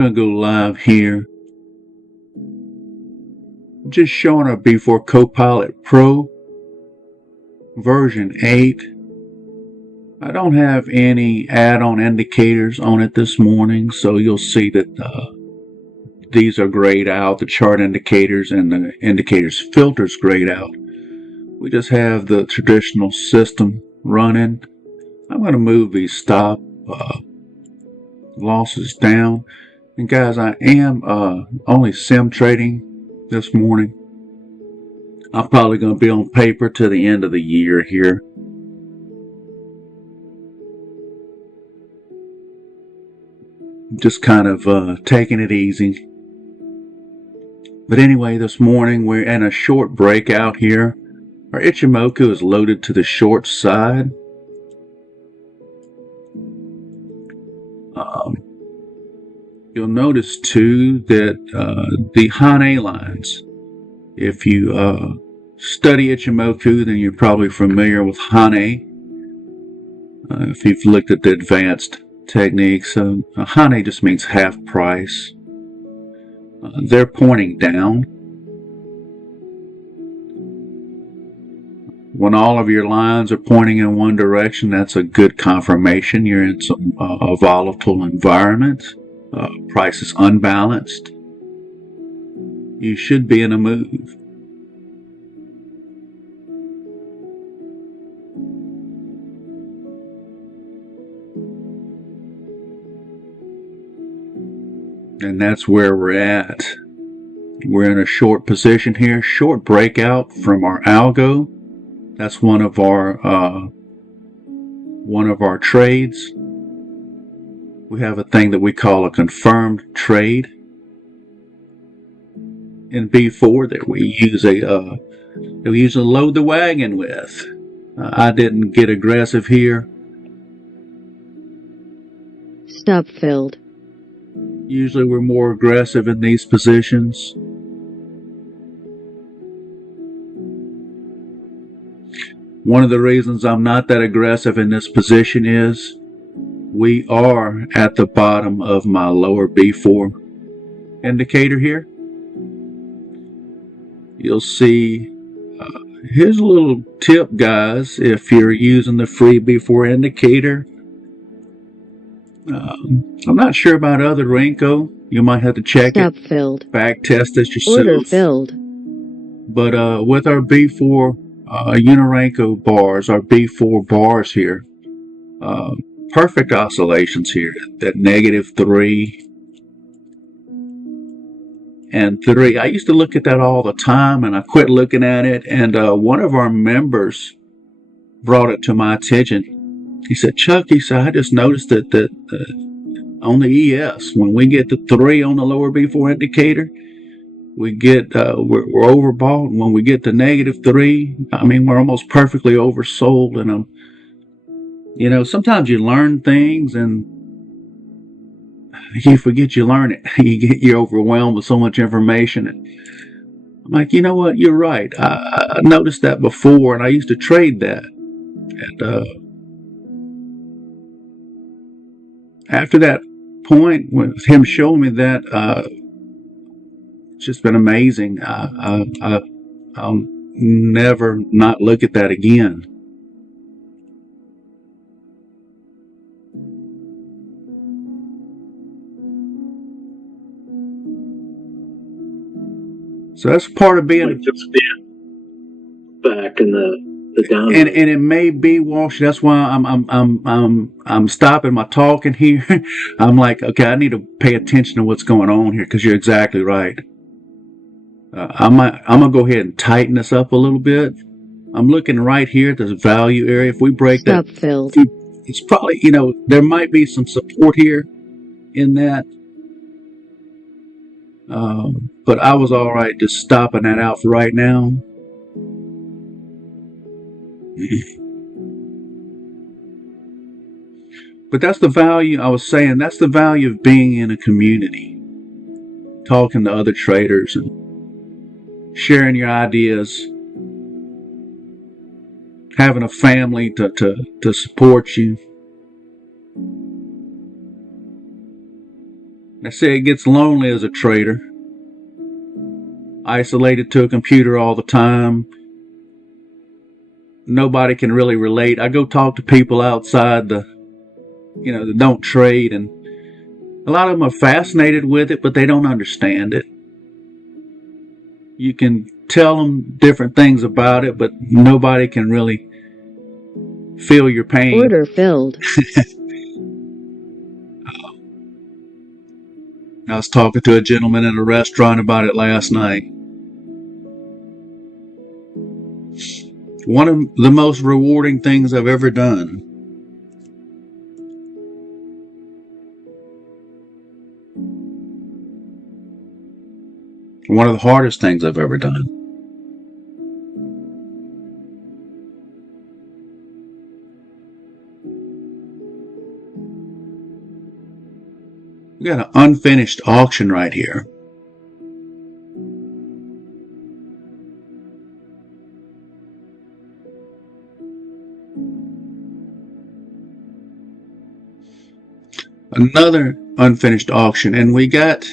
I'm going to go live here. Just showing our B4 CoPilot Pro version 8. I don't have any add-on indicators on it this morning, so you'll see that these are grayed out, the chart indicators and the indicators filters grayed out. We just have the traditional system running. I'm going to move these stop losses down. And guys, I am only sim trading this morning. I'm probably going to be on paper to the end of the year here. Just kind of taking it easy. But anyway, this morning we're in a short breakout here. Our Ichimoku is loaded to the short side. You'll notice too that the Hane lines, if you study Ichimoku, then you're probably familiar with Hane. If you've looked at the advanced techniques, Hane just means half price. They're pointing down. When all of your lines are pointing in one direction, that's a good confirmation you're in some a volatile environment. Price is unbalanced. You should be in a move. And that's where we're at. We're in a short position here, short breakout from our algo. That's one of our trades. We have a thing that we call a confirmed trade in B4 that we use to load the wagon with. I didn't get aggressive here. Stop filled. Usually we're more aggressive in these positions. One of the reasons I'm not that aggressive in this position is we are at the bottom of my lower B4 indicator here. You'll see, here's a little tip, guys, if you're using the free B4 indicator. I'm not sure about other Renko. You might have to check Stop it. filled. Back test this yourself. Order filled. But with our B4 Unirenko bars, our B4 bars here, perfect oscillations here at -3 and 3. I used to look at that all the time, and I quit looking at it. And one of our members brought it to my attention. He said, "Chuck," he said, "I just noticed that on the ES, when we get to 3 on the lower B4 indicator, we get we're overbought. And when we get to -3, I mean, we're almost perfectly oversold." And you know, sometimes you learn things and you forget you learn it. You're overwhelmed with so much information. And I'm like, you know what? You're right. I noticed that before, and I used to trade that. And after that point, with him showing me that, it's just been amazing. I'll never not look at that again. So that's part of being just back in the down. And it may be, Walsh. That's why I'm stopping my talking here. I'm like, okay, I need to pay attention to what's going on here, because you're exactly right. I'm gonna go ahead and tighten this up a little bit. I'm looking right here at this value area. If we break Stop that, filled. it's probably, you know, there might be some support here in that. But I was all right just stopping that out for right now. But that's the value, I was saying, that's the value of being in a community, talking to other traders and sharing your ideas, having a family to support you. I say it gets lonely as a trader, isolated to a computer all the time. Nobody can really relate. I go talk to people outside that don't trade, and a lot of them are fascinated with it, but they don't understand it. You can tell them different things about it, but nobody can really feel your pain. Order filled. I was talking to a gentleman in a restaurant about it last night. One of the most rewarding things I've ever done. One of the hardest things I've ever done. We got an unfinished auction right here. Another unfinished auction, and we got,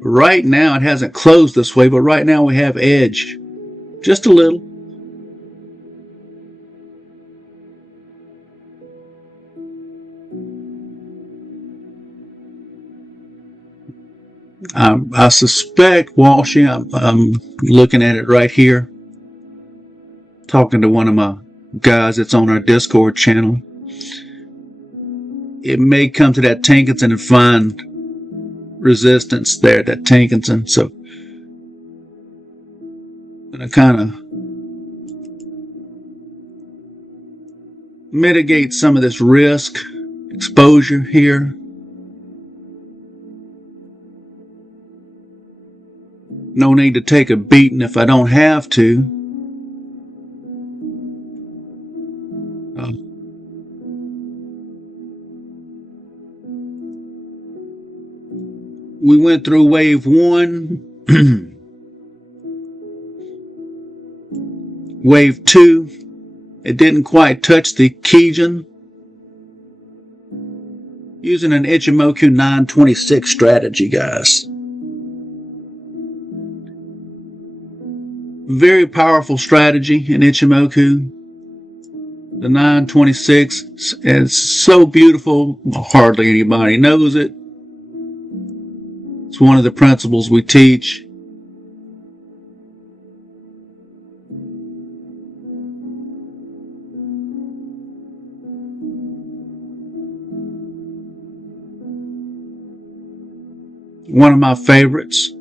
right now it hasn't closed this way, but right now we have edge just a little. I suspect, Walshy, I'm looking at it right here, talking to one of my guys that's on our Discord channel. It may come to that Tankinson and find resistance there, that Tankinson. So I'm going to kind of mitigate some of this risk exposure here. No need to take a beating if I don't have to. We went through wave 1, wave 2. It didn't quite touch the Kijun. Using an Ichimoku 926 strategy, guys. Very powerful strategy in Ichimoku. The 926 is so beautiful, hardly anybody knows it. It's one of the principles we teach. One of my favorites.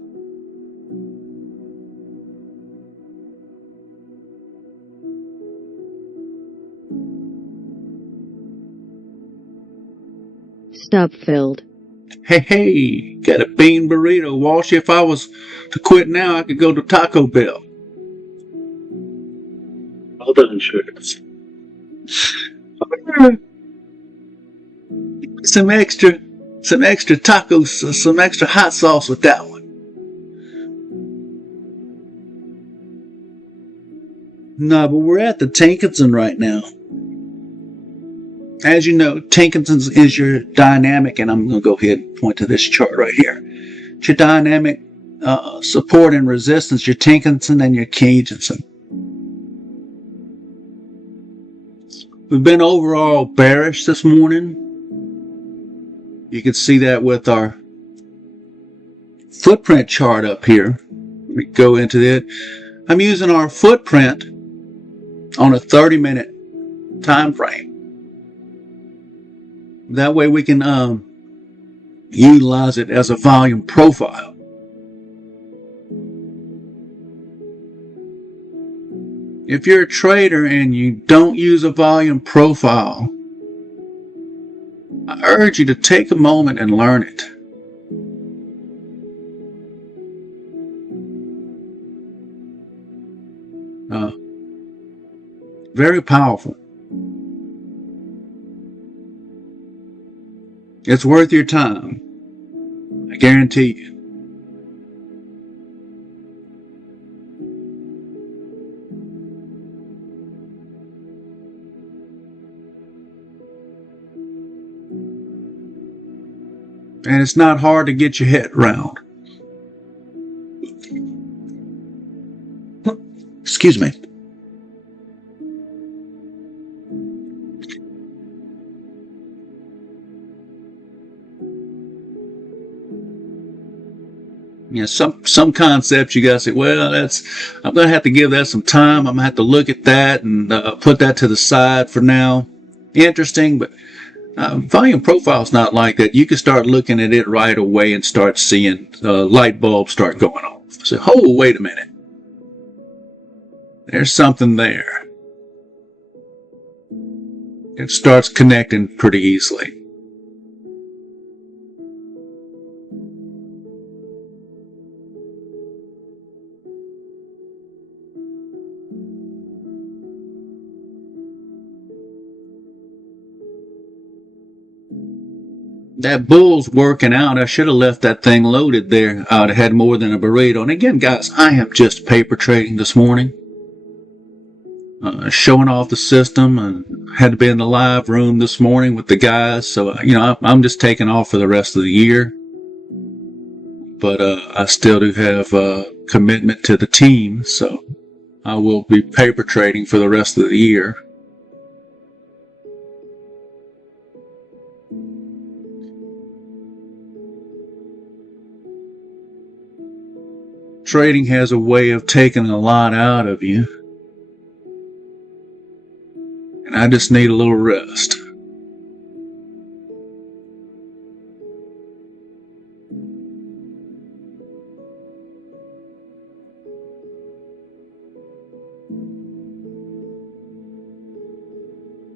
Stop filled. Hey, got a bean burrito. Walsh, if I was to quit now, I could go to Taco Bell. Well done, sugar. Some extra tacos, some extra hot sauce with that one. No, but we're at the Tankinson right now. As you know, Tankinson is your dynamic, and I'm going to go ahead and point to this chart right here. It's your dynamic support and resistance, your Tankinson and your Kijun. We've been overall bearish this morning. You can see that with our footprint chart up here. Let me go into it. I'm using our footprint on a 30-minute time frame. That way we can utilize it as a volume profile. If you're a trader and you don't use a volume profile, I urge you to take a moment and learn it. Very powerful. It's worth your time. I guarantee you. And it's not hard to get your head around. Excuse me. You know, some concepts you gotta say, well, I'm gonna have to give that some time. I'm gonna have to look at that and put that to the side for now. Interesting, but volume profile is not like that. You can start looking at it right away and start seeing light bulbs start going off. So, oh, wait a minute. There's something there. It starts connecting pretty easily. That bull's working out. I should have left that thing loaded there. I'd have had more than a burrito. And again, guys, I am just paper trading this morning. Showing off the system, and had to be in the live room this morning with the guys. So, you know, I'm just taking off for the rest of the year. But I still do have commitment to the team. So I will be paper trading for the rest of the year. Trading has a way of taking a lot out of you. And I just need a little rest.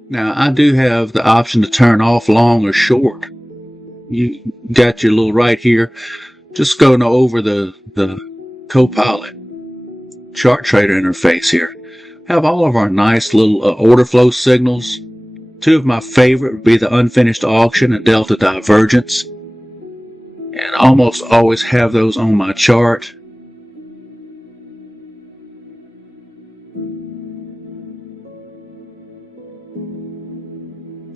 Now, I do have the option to turn off long or short. You got your little right here. Just going over the CoPilot chart trader interface here. Have all of our nice little order flow signals. Two of my favorite would be the unfinished auction and delta divergence. And I almost always have those on my chart.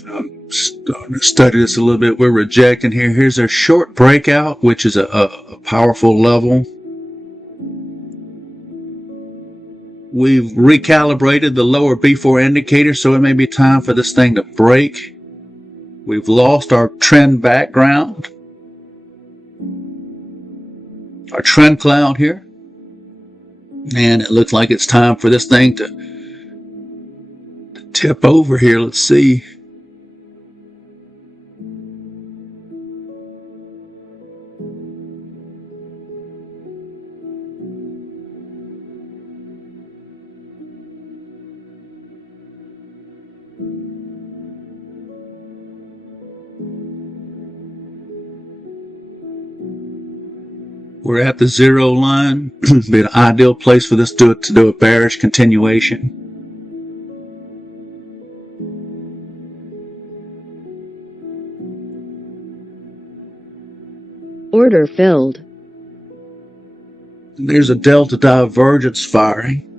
I'm starting to study this a little bit. We're rejecting here. Here's our short breakout, which is a powerful level. We've recalibrated the lower B4 indicator, so it may be time for this thing to break. We've lost our trend background, our trend cloud here. And it looks like it's time for this thing to tip over here. Let's see. We're at the zero line. Be an ideal place for this to do a bearish continuation. Order filled. There's a delta divergence firing.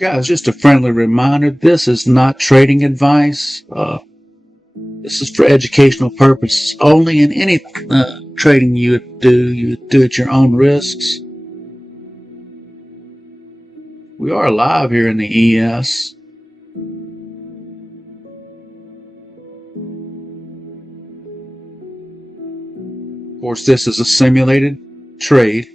Guys, just a friendly reminder, this is not trading advice. This is for educational purposes only, and any trading you do at your own risks. We are live here in the ES. Of course, this is a simulated trade.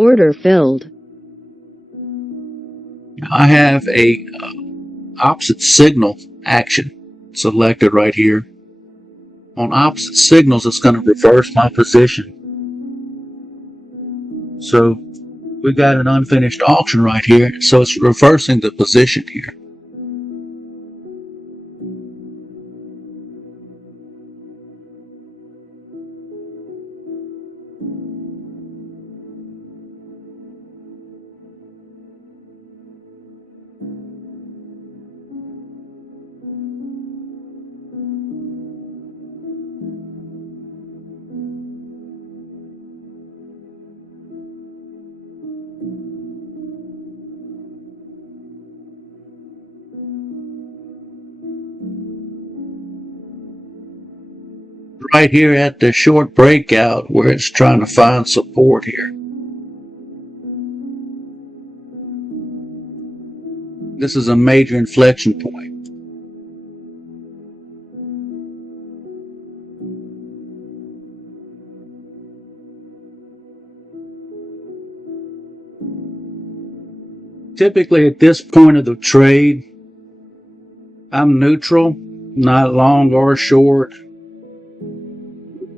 Order filled. I have a opposite signal action selected right here. On opposite signals, it's going to reverse my position. So we got an unfinished auction right here, so it's reversing the position here. Right here at the short breakout where it's trying to find support here. This is a major inflection point. Typically at this point of the trade, I'm neutral, not long or short.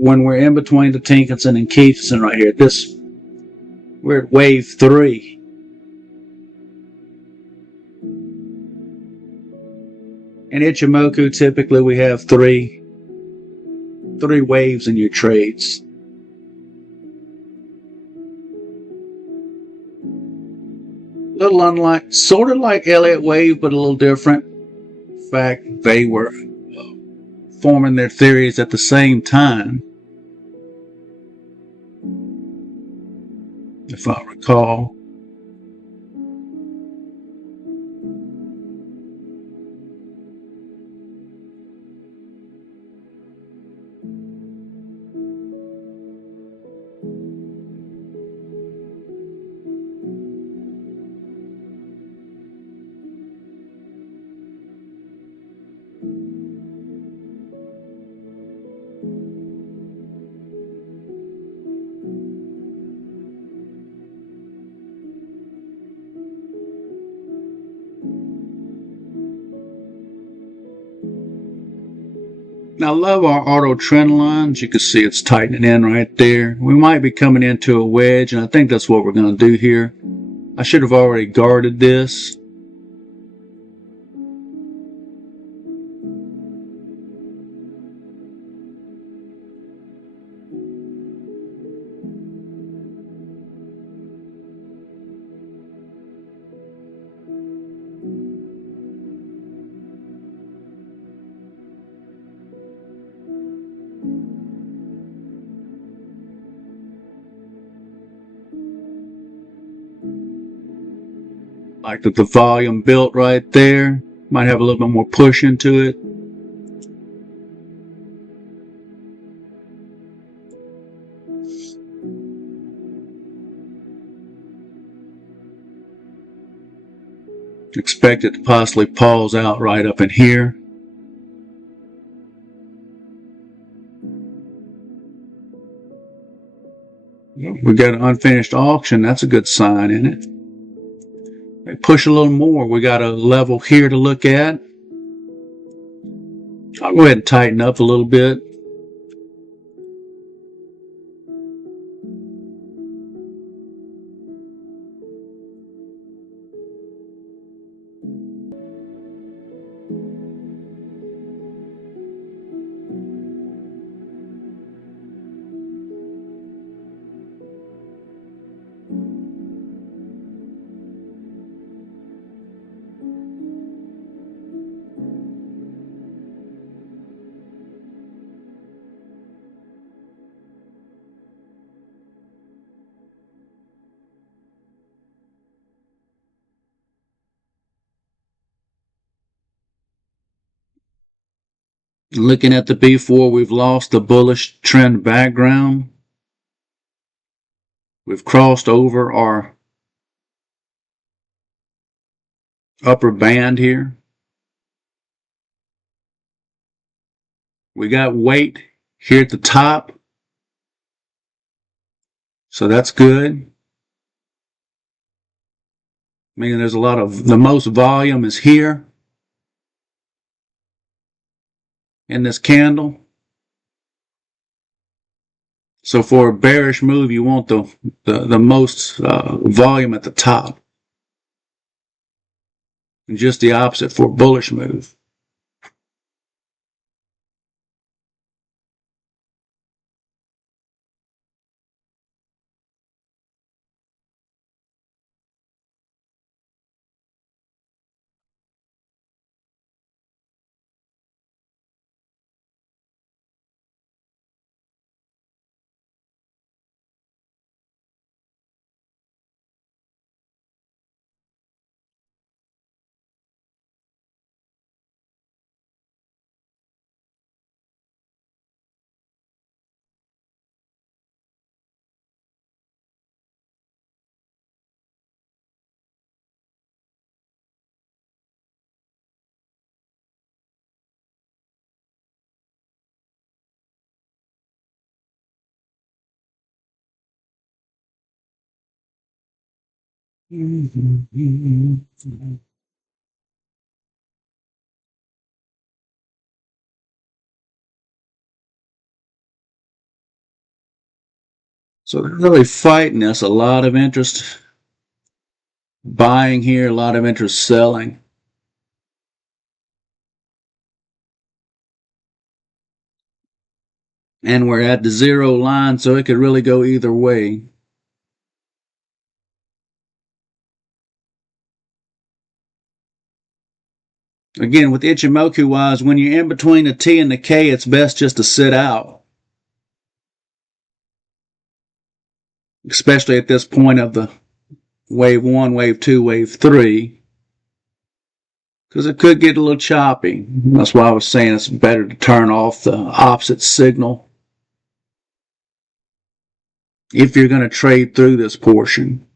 When we're in between the Tinkinson and Keithson right here, we're at wave 3. In Ichimoku, typically we have three waves in your trades. Little unlike, sort of like Elliott wave, but a little different. In fact, they were forming their theories at the same time, if I recall. Now, I love our auto trend lines. You can see it's tightening in right there. We might be coming into a wedge, and I think that's what we're going to do here. I should have already guarded this. Like that the volume built right there. Might have a little bit more push into it. Expect it to possibly pause out right up in here. We got an unfinished auction. That's a good sign, isn't it? Push a little more. We got a level here to look at. I'll go ahead and tighten up a little bit. Looking at the B4, we've lost the bullish trend background. We've crossed over our upper band here. We got weight here at the top, so that's good. Meaning there's a lot of, the most volume is here in this candle. So for a bearish move, you want the most volume at the top. And just the opposite for a bullish move. So they're really fighting us. A lot of interest buying here, a lot of interest selling. And we're at the zero line, so it could really go either way. Again, with Ichimoku wise, when you're in between the T and the K, it's best just to sit out. Especially at this point of the wave 1, wave 2, wave 3. Because it could get a little choppy. That's why I was saying it's better to turn off the opposite signal if you're going to trade through this portion.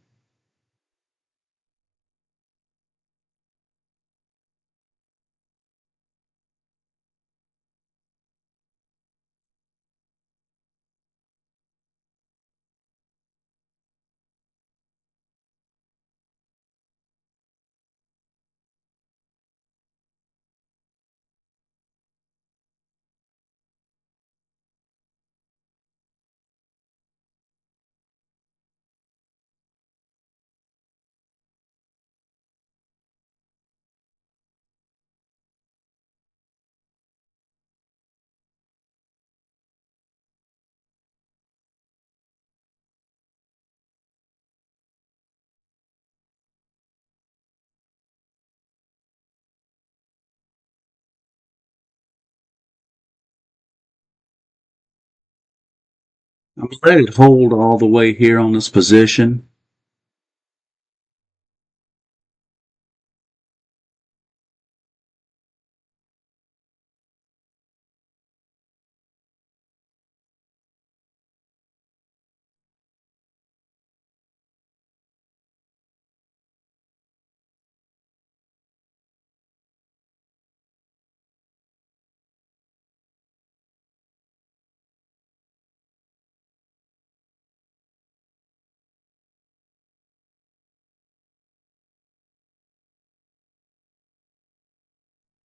I'm ready to hold all the way here on this position.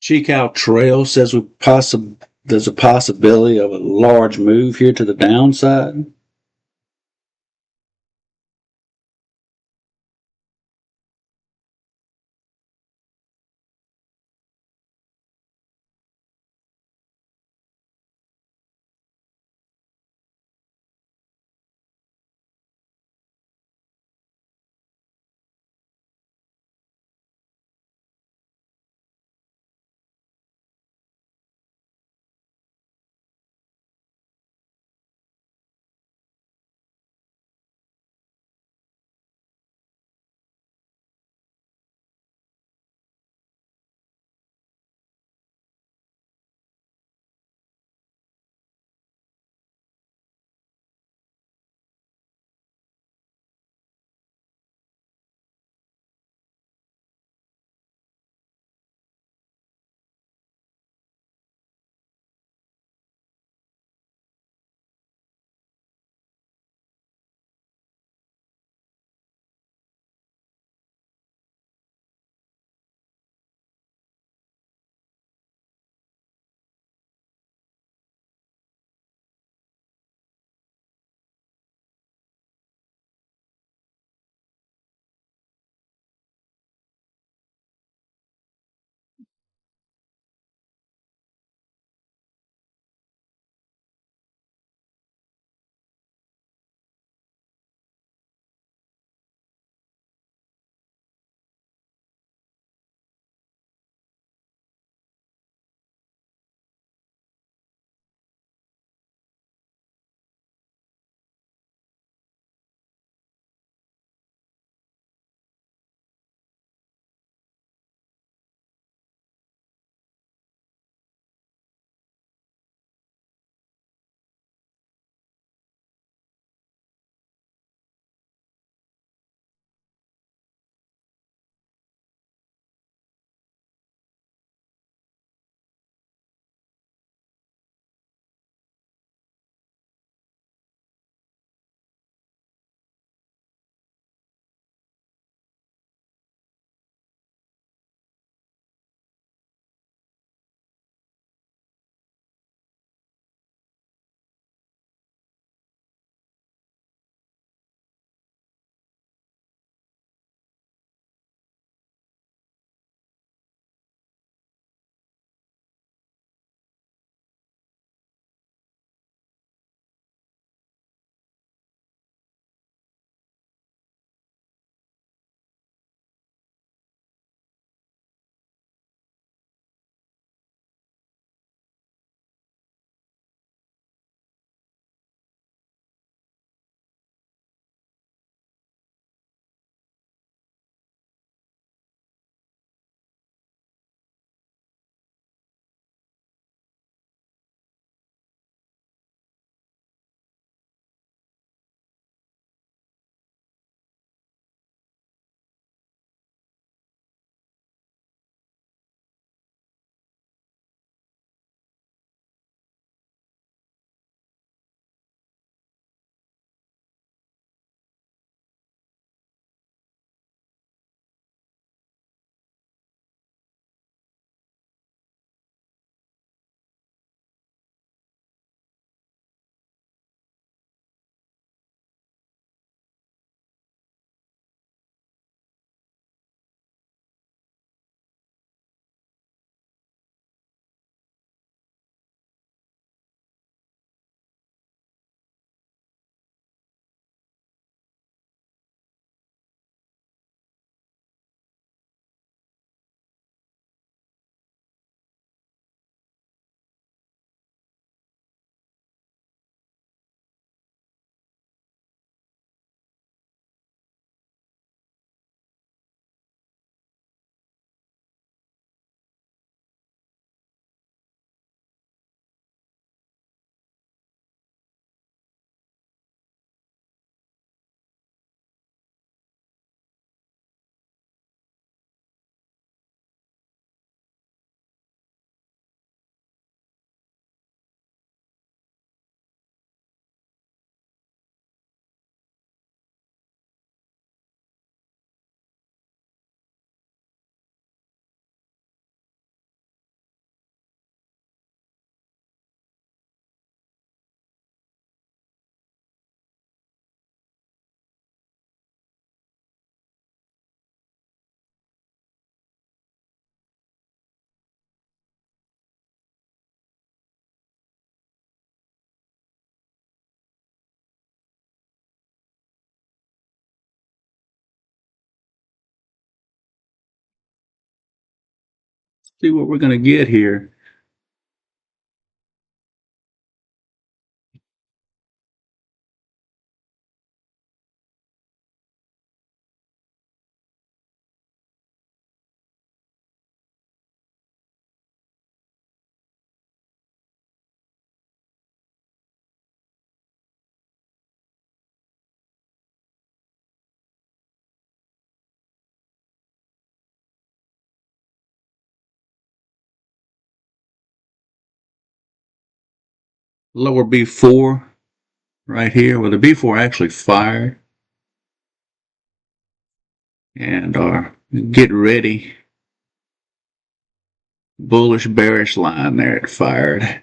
Chicao Trail says there's a possibility of a large move here to the downside. See what we're going to get here. Lower B4 right here, where the B4 actually fired, and our get ready bullish bearish line there it fired.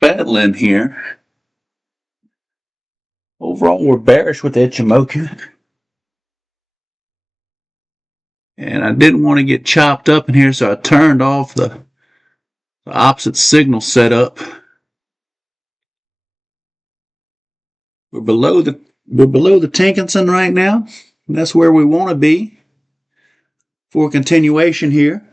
battling here. Overall, we're bearish with Ichimoku. And I didn't want to get chopped up in here, so I turned off the opposite signal setup. We're below the Tinkinson right now. And that's where we want to be for continuation here.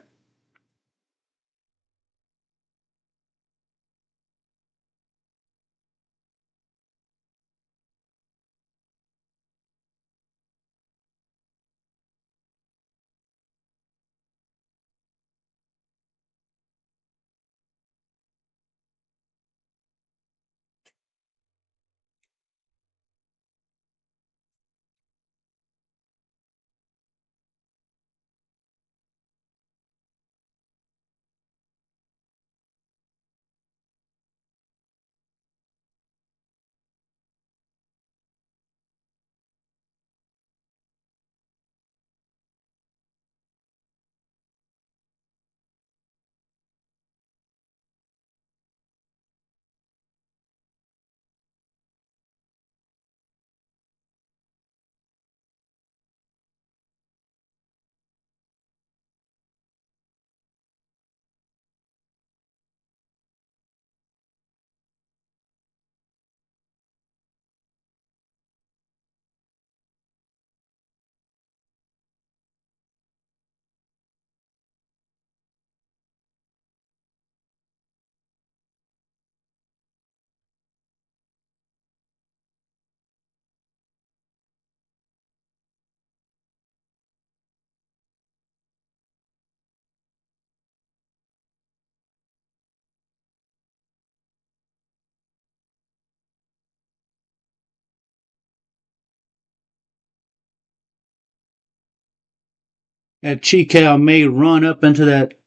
That Chical may run up into that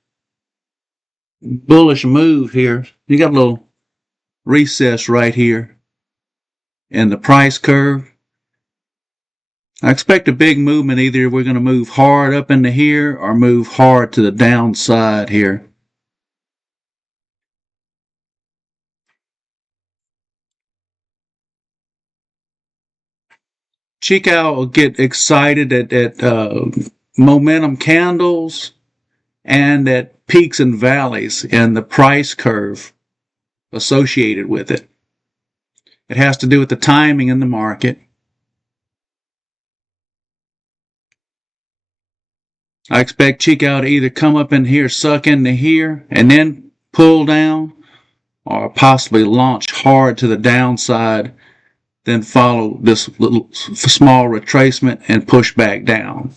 bullish move here. You got a little recess right here in the price curve. I expect a big movement. Either we're going to move hard up into here or move hard to the downside here. Chical will get excited at momentum candles and at peaks and valleys in the price curve associated with it. It has to do with the timing in the market. I expect Chico to either come up in here, suck into here, and then pull down, or possibly launch hard to the downside, then follow this little small retracement and push back down.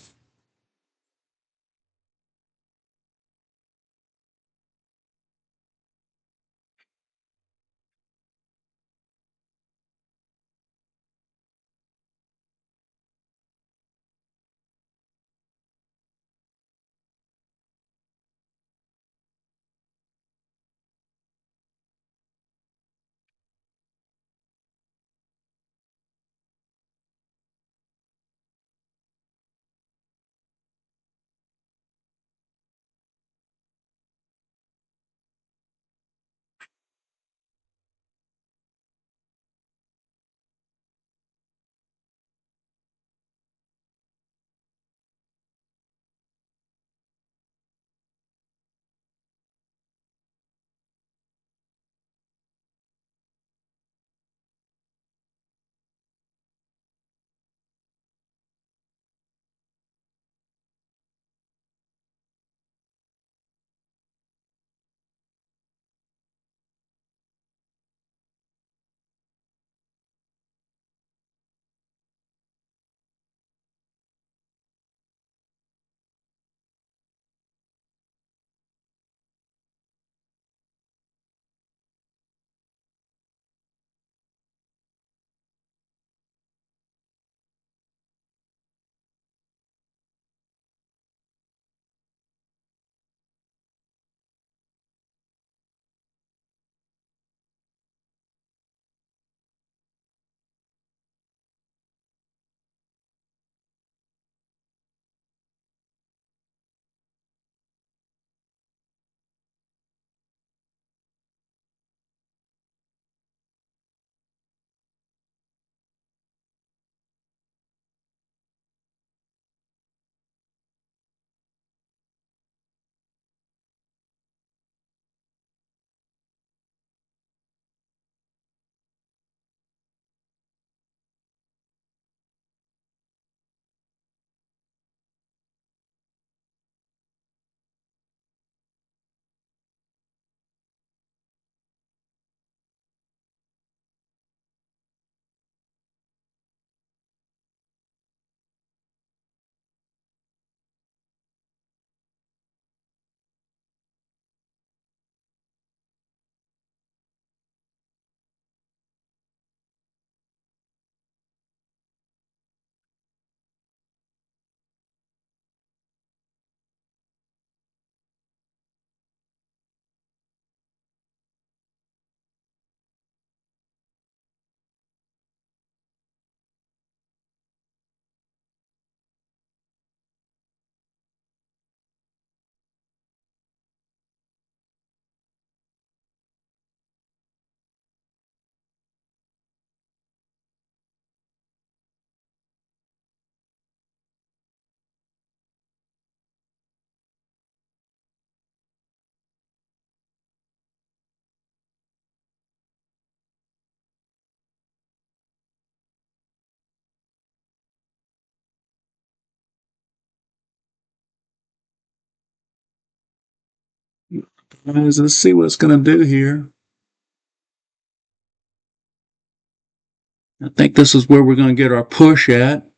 Let's see what it's going to do here. I think this is where we're going to get our push at.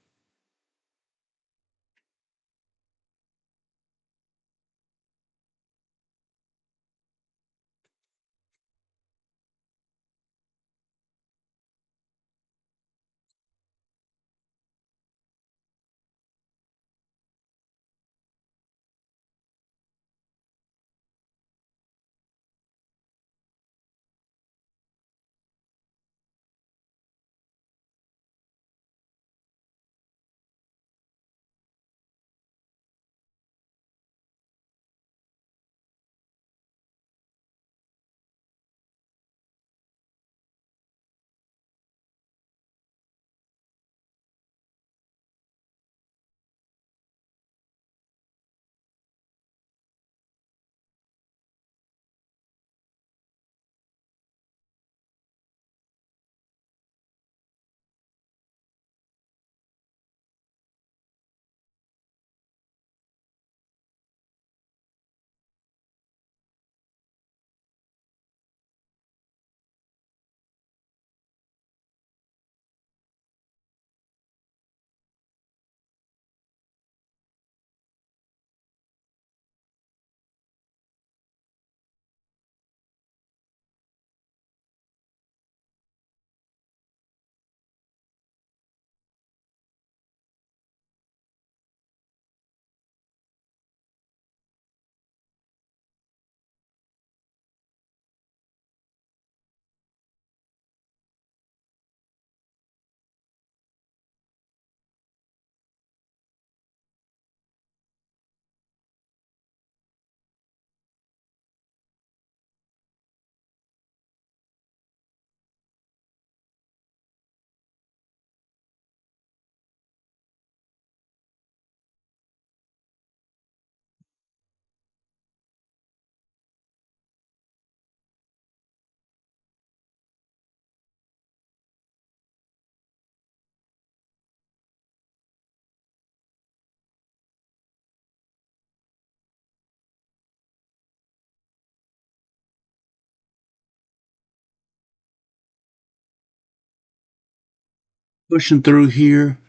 Pushing through here.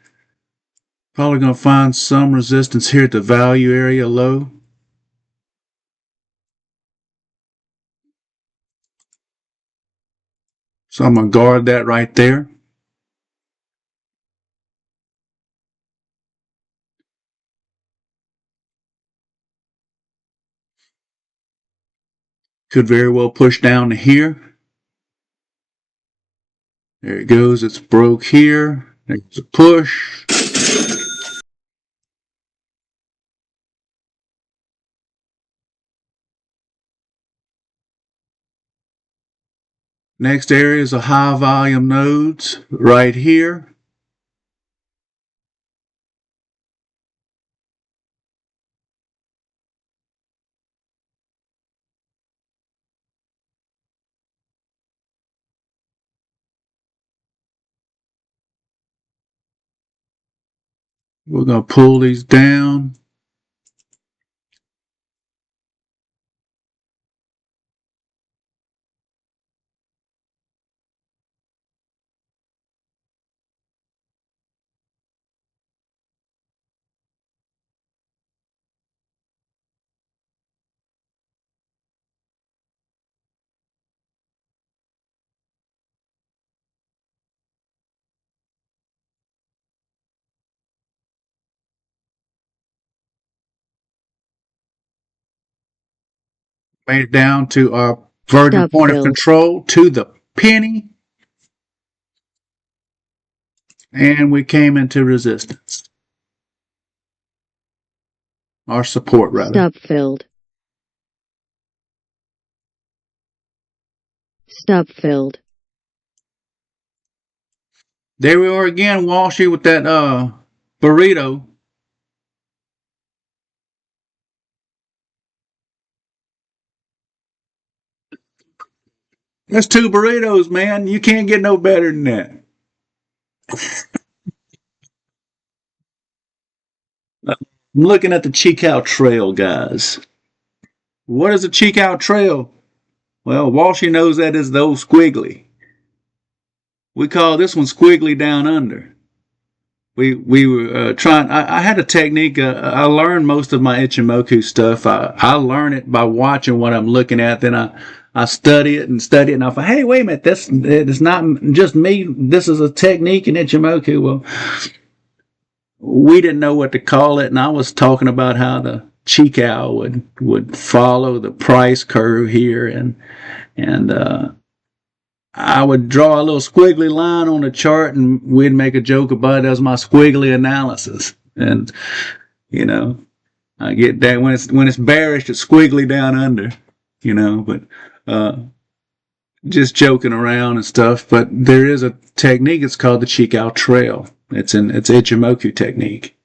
Probably going to find some resistance here at the value area low. So I'm going to guard that right there. Could very well push down to here. There it goes. It's broke here. There's a push. Next area is a high volume nodes right here. We're going to pull these down. Made it down to our virgin Stop point of filled. control to the penny. And we came into resistance. Our support, rather. Stop filled. Stop filled. There we are again, Walshy, with that burrito. That's two burritos, man. You can't get no better than that. I'm looking at the Chicao Trail, guys. What is a cheek out trail? Well, Walshy knows that is the old squiggly. We call this one squiggly down under. We were trying. I had a technique. I learned most of my Ichimoku stuff. I learn it by watching what I'm looking at. Then I study it and study it. And I thought, hey, wait a minute. It's not just me. This is a technique in Ichimoku. Well, we didn't know what to call it, and I was talking about how the Chicow would follow the price curve here, and I would draw a little squiggly line on the chart, and we'd make a joke about it as my squiggly analysis. And you know, I get that when it's bearish, it's squiggly down under. But just joking around and stuff. But there is a technique. It's called the Chicow Trail. It's Ichimoku technique,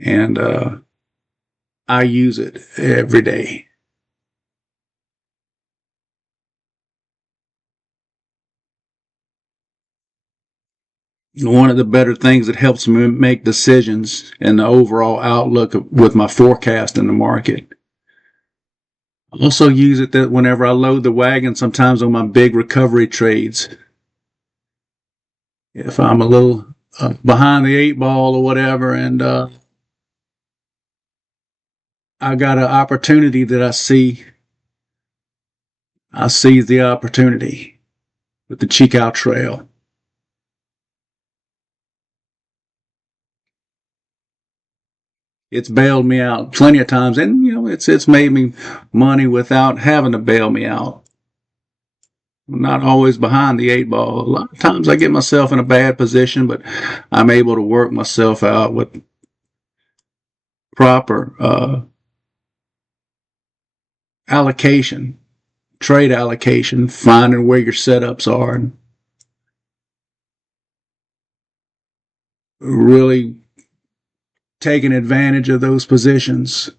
and I use it every day. One of the better things that helps me make decisions and the overall outlook with my forecast in the market. I also use it that whenever I load the wagon, sometimes on my big recovery trades. If I'm a little behind the eight ball or whatever, and I got an opportunity that I seize the opportunity with the Chicow Trail. It's bailed me out plenty of times, and it's made me money without having to bail me out. I'm not always behind the eight ball. A lot of times I get myself in a bad position, but I'm able to work myself out with proper allocation, trade allocation, finding where your setups are, and really taking advantage of those positions.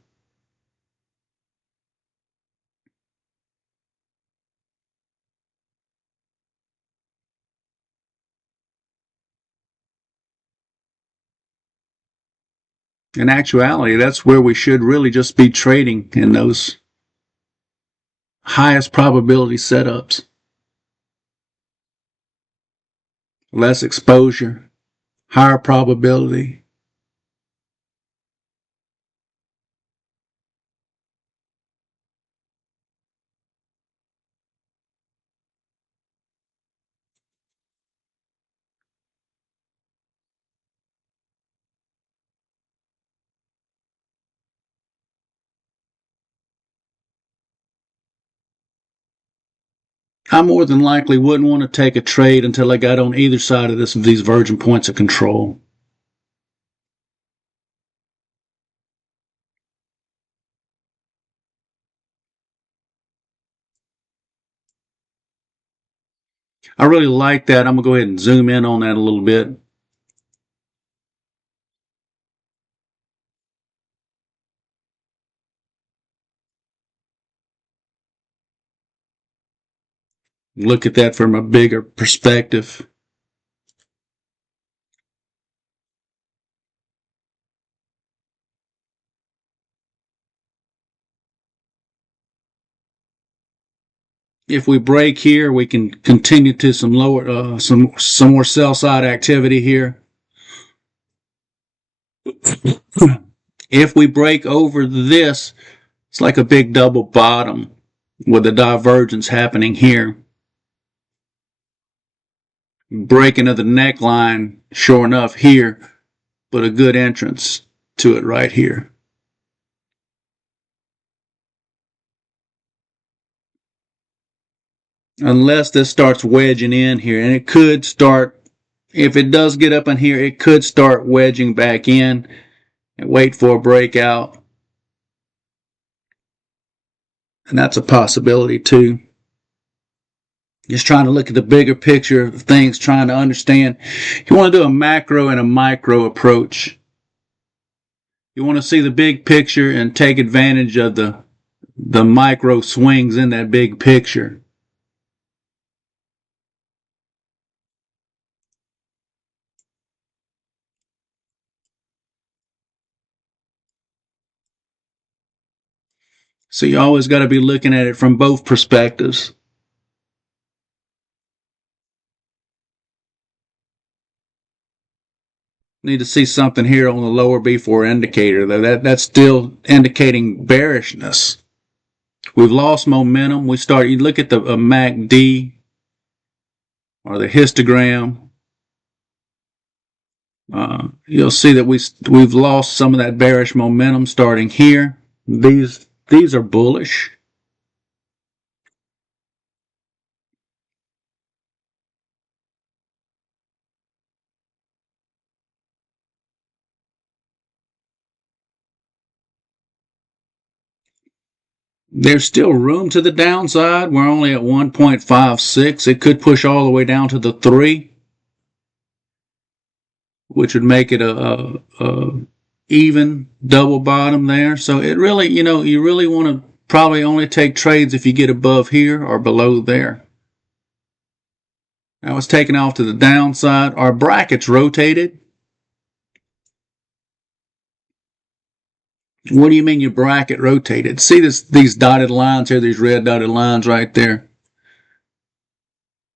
In actuality, that's where we should really just be trading, in those highest probability setups. Less exposure, higher probability. I more than likely wouldn't want to take a trade until I got on either side of these virgin points of control. I really like that. I'm going to go ahead and zoom in on that a little bit. Look at that from a bigger perspective. If we break here, we can continue to some lower, some more sell side activity here. If we break over this, it's like a big double bottom with a divergence happening here. Breaking of the neckline, sure enough, here, but a good entrance to it right here. Unless this starts wedging in here, and it could start, if it does get up in here, it could start wedging back in and wait for a breakout. And that's a possibility too. Just trying to look at the bigger picture of things, trying to understand. You want to do a macro and a micro approach. You want to see the big picture and take advantage of the micro swings in that big picture. So you always got to be looking at it from both perspectives. Need to see something here on the lower B4 indicator, though. That's still indicating bearishness. We've lost momentum. You look at the MACD or the histogram. You'll see that we've lost some of that bearish momentum starting here. These are bullish. There's still room to the downside. We're only at 1.56. It could push all the way down to the 3, which would make it a even double bottom there. So it really, you really want to probably only take trades if you get above here or below there. Now it's taken off to the downside. Our bracket's rotated. What do you mean your bracket rotated? See these dotted lines here, these red dotted lines right there?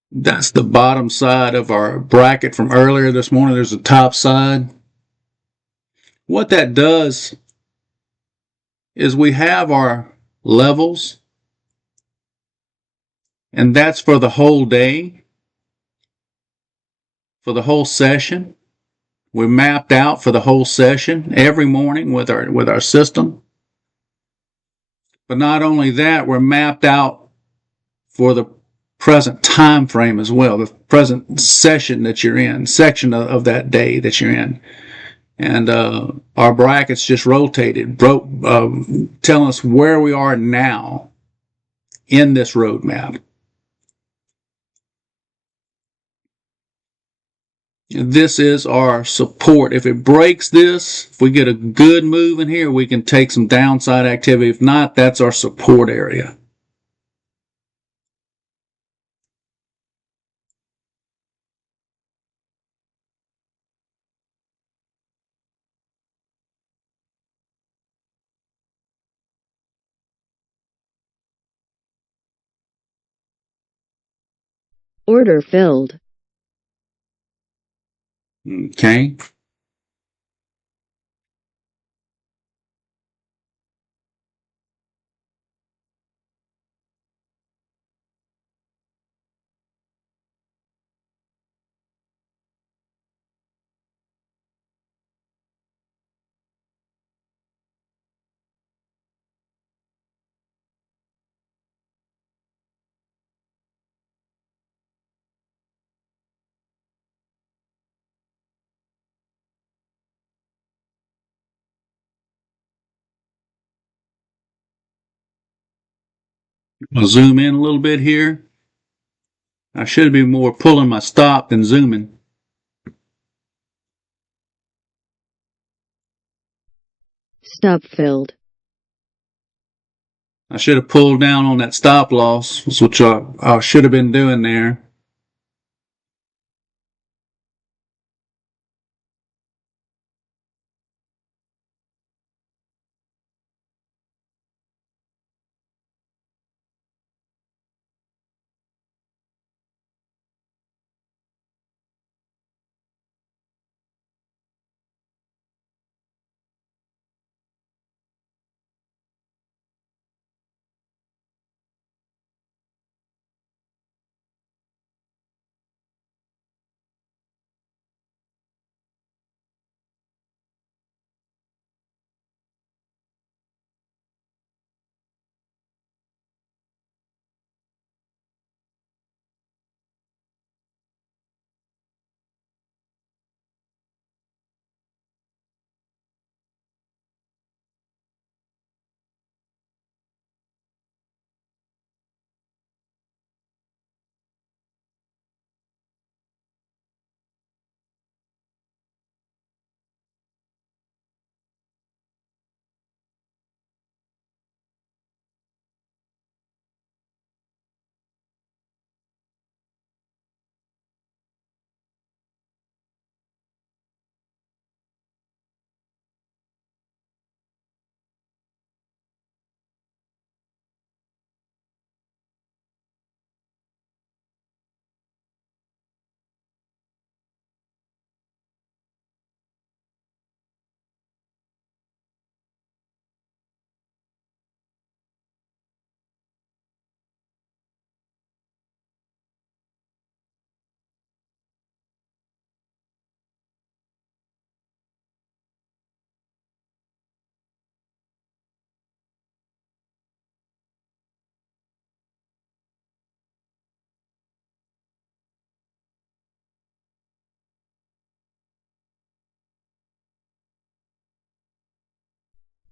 That's the bottom side of our bracket from earlier this morning. There's the top side. What that does is we have our levels, and that's for the whole day, for the whole session. We're mapped out for the whole session every morning with our system. But not only that, we're mapped out for the present time frame as well, the present session that you're in, section of that day that you're in. And our brackets just rotated, telling us where we are now in this roadmap. This is our support. If it breaks this, if we get a good move in here, we can take some downside activity. If not, that's our support area. Order filled. Okay. I'll zoom in a little bit here. I should be more pulling my stop than zooming. Stop filled. I should have pulled down on that stop loss, which I should have been doing there.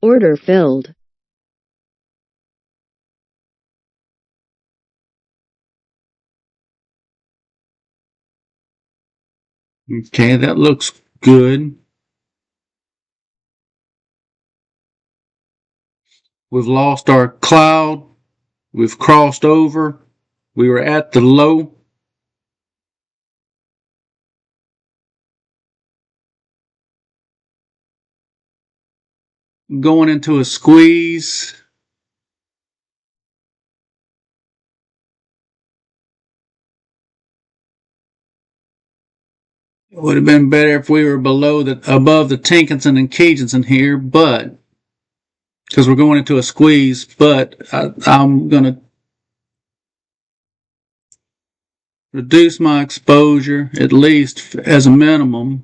Order filled. Okay, that looks good. We've lost our cloud. We've crossed over. We were at the low. Going into a squeeze. It would have been better if we were above the Tinkinson and Keejinson here, but because we're going into a squeeze, but I'm going to reduce my exposure, at least as a minimum.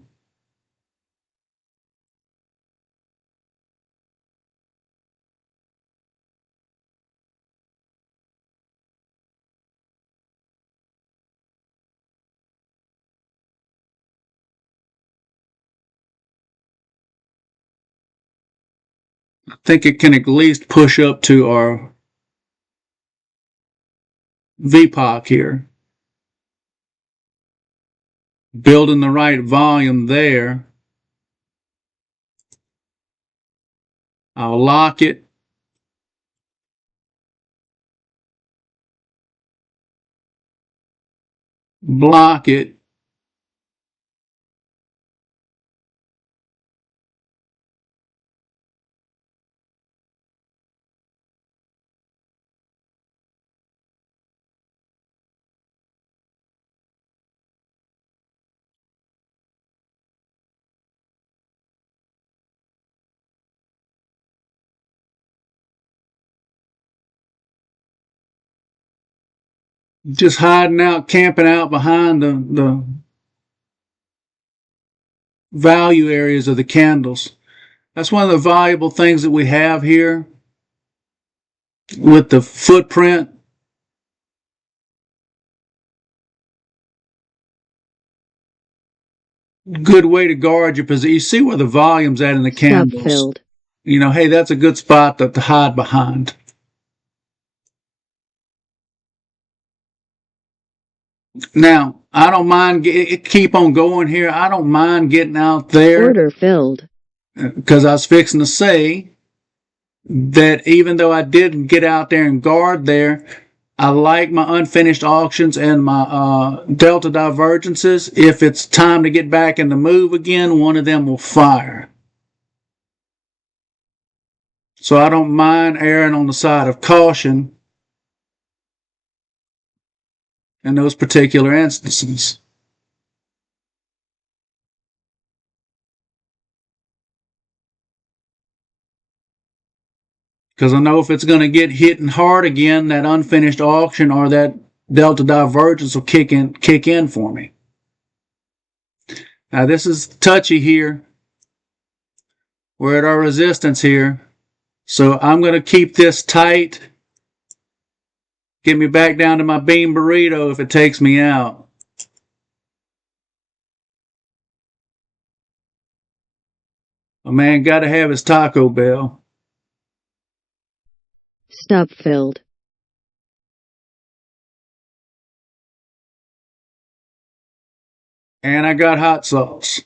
I think it can at least push up to our VPOC here. Building the right volume there. I'll lock it. Block it. Just hiding out, camping out behind the value areas of the candles. That's one of the valuable things that we have here with the footprint. Good way to guard your position. You see where the volume's at in the candles. Stop filled. You know, hey, that's a good spot to hide behind. Now, I don't mind, keep on going here. I don't mind getting out there. Order filled. Because I was fixing to say that even though I didn't get out there and guard there, I like my unfinished auctions and my delta divergences. If it's time to get back in the move again, one of them will fire. So I don't mind erring on the side of caution in those particular instances. Because I know if it's going to get hit hard again, that unfinished auction or that delta divergence will kick in for me. Now this is touchy here. We're at our resistance here. So I'm going to keep this tight. Get me back down to my bean burrito if it takes me out. A man got to have his Taco Bell. Stop filled. And I got hot sauce.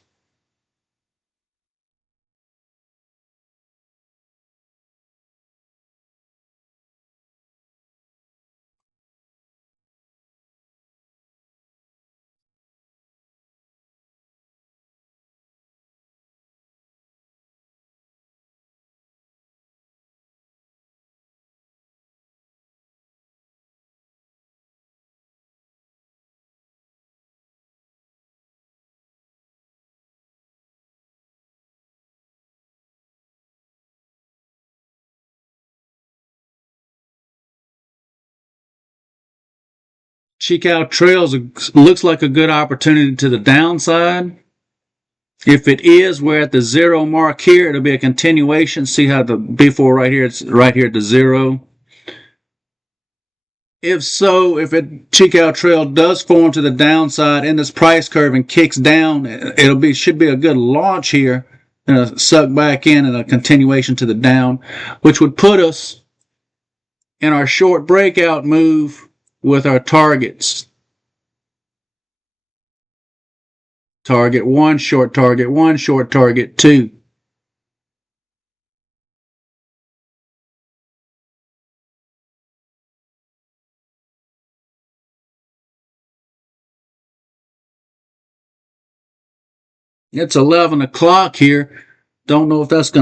Chicao Trails looks like a good opportunity to the downside. If it is, we're at the zero mark here. It'll be a continuation. See how the B4 right here, it's right here at the zero. If so, if Chicao Trail does form to the downside in this price curve and kicks down, should be a good launch here and a suck back in and a continuation to the down, which would put us in our short breakout move with our targets. Target 1, short target 1, short target 2. It's 11 o'clock here. Don't know if that's going to